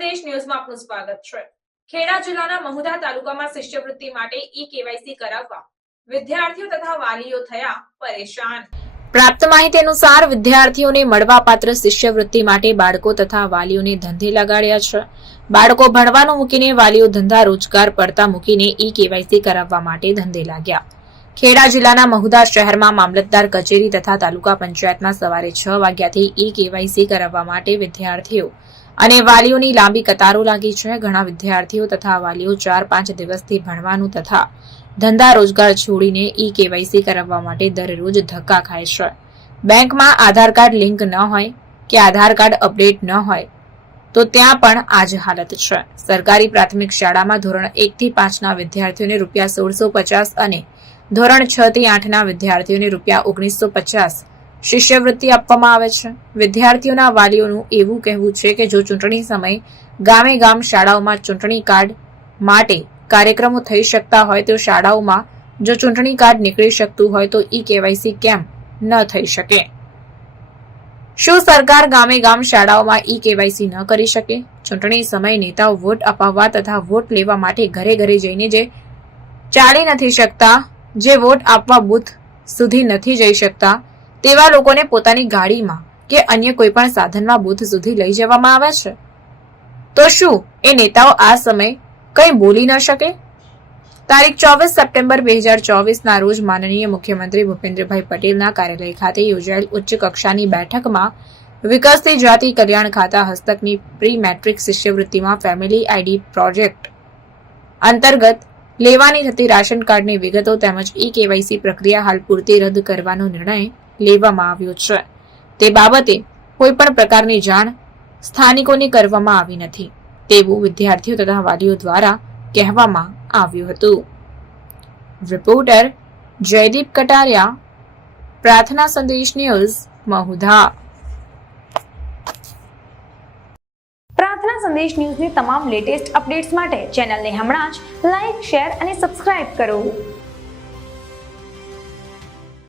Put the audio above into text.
સંદેશ ન્યૂઝમાં આપનું સ્વાગત છે। ખેડા જિલ્લાના મહુધા તાલુકામાં શિષ્યવૃત્તિ માટે ઈ-કેવાયસી કરાવવા વિદ્યાર્થીઓ તથા વાલીઓ થયા પરેશાન। પ્રાપ્ત માહિતી અનુસાર વિદ્યાર્થીઓને મળવાપાત્ર શિષ્યવૃત્તિ માટે બાળકો તથા વાલીઓને ધંધે લગાડ્યા છે। બાળકો ભણવાનું મૂકીને વાલીઓ ધંધા રોજગાર પડતા મૂકીને ઈ-કેવાયસી કરાવવા માટે ધંધે લાગ્યા। ખેડા જિલ્લાના મહુધા શહેરમાં મામલતદાર કચેરી તથા તાલુકા પંચાયતમાં સવારે 6 વાગ્યાથી ઈ-કેવાયસી કરાવવા માટે વિદ્યાર્થીઓ અને વાલીઓની લાંબી કતારો લાગી છે। ઘણા વિદ્યાર્થીઓ તથા વાલીઓ 4-5 દિવસથી ભણવાનું તથા ધંધા રોજગાર છોડીને ઈ-કેવાયસી કરાવવા માટે દરરોજ ધક્કા ખાય છે। બેંકમાં આધાર કાર્ડ લિંક ન હોય કે આધાર કાર્ડ અપડેટ ન હોય તો ત્યાં પણ આ જ હાલત છે। સરકારી પ્રાથમિક શાળામાં ધોરણ 1 થી 5 ના વિદ્યાર્થીઓને ₹1650 અને ધોરણ 6 થી 8 ના વિદ્યાર્થીઓને ₹1950 શિષ્યવૃત્તિ આપવામાં આવે છે। વિદ્યાર્થીઓના વાલીઓનું એવું કહેવું છે કે જો ચૂંટણી સમયે ગામે ગામ શાળાઓમાં ચૂંટણી કાર્ડ માટે કાર્યક્રમો થઈ શકતા હોય તો શાળાઓમાં જો ચૂંટણી કાર્ડ નીકળી શકતું હોય તો ઈ-કેવાયસી કેમ ન થઈ શકે? શું સરકાર ગામે ગામ શાળાઓમાં ઈ-કેવાયસી ન કરી શકે? ચૂંટણી સમયે નેતાઓ વોટ અપાવવા તથા વોટ લેવા માટે ઘરે ઘરે જઈને જે ચાલી નથી શકતા, જે વોટ આપવા બૂથ સુધી નથી જઈ શકતા તેવા લોકોને પોતાની ગાડીમાં કે અન્ય કોઈ પણ સાધનમાં બૂથ સુધી લઈ જવામાં આવે છે, તો શું એ નેતાઓ આ સમયે કંઈ બોલી ન શકે? તારીખ 24 સપ્ટેમ્બર 2024 ના રોજ માનનીય મુખ્યમંત્રી ભૂપેન્દ્રભાઈ પટેલના કાર્યાલય ખાતે યોજાયેલ ઉચ્ચ કક્ષાની બેઠકમાં વિકસતી જાતિ કલ્યાણ ખાતા હસ્તકની પ્રી મેટ્રિક શિષ્યવૃત્તિમાં ફેમિલી આઈડી પ્રોજેક્ટ અંતર્ગત લેવાની થતી રાશન કાર્ડની વિગતો તેમજ ઈ-કેવાયસી પ્રક્રિયા હાલ પૂરતી રદ કરવાનો નિર્ણય લેવામાં આવ્યો છે। તે બાબતે કોઈ પણ પ્રકારની જાણ સ્થાનિકોને કરવામાં આવી નથી તેવું વિદ્યાર્થીઓ તથા વાલીઓ દ્વારા કહેવામાં આવ્યું હતું। રિપોર્ટર જયદીપ કટારિયા, પ્રાર્થના સંદેશ ન્યૂઝ, મહુધા। પ્રાર્થના સંદેશ ન્યૂઝની તમામ લેટેસ્ટ અપડેટ્સ માટે ચેનલને હમણાં જ લાઇક, શેર અને સબસ્ક્રાઇબ કરો।